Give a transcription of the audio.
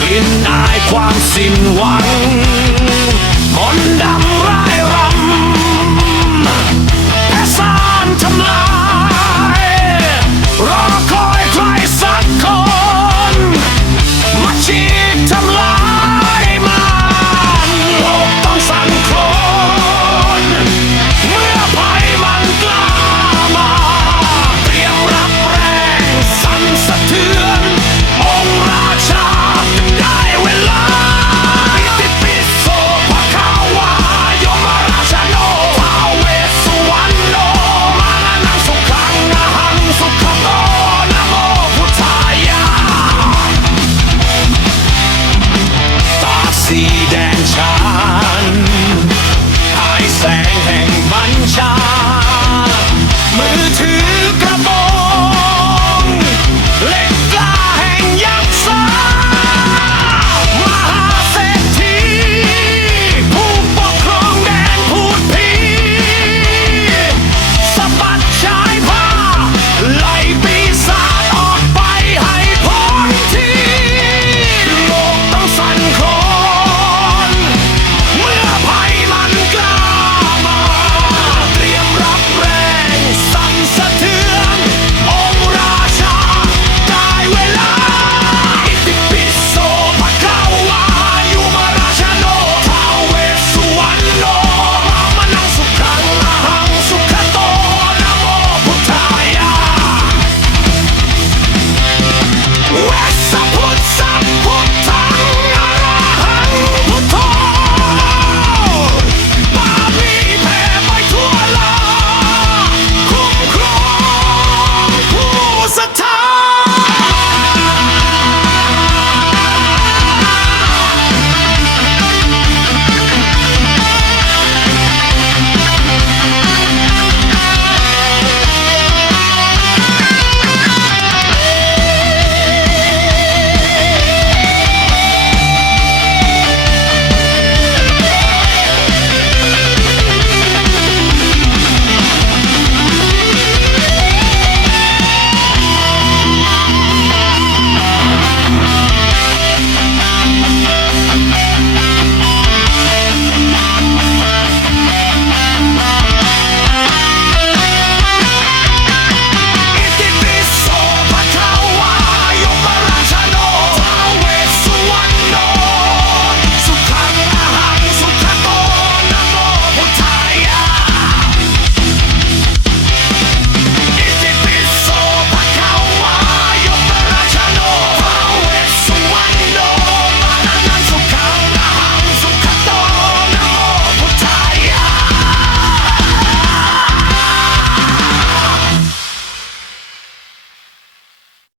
กลิ่นอายความสิ้นหวัง attention.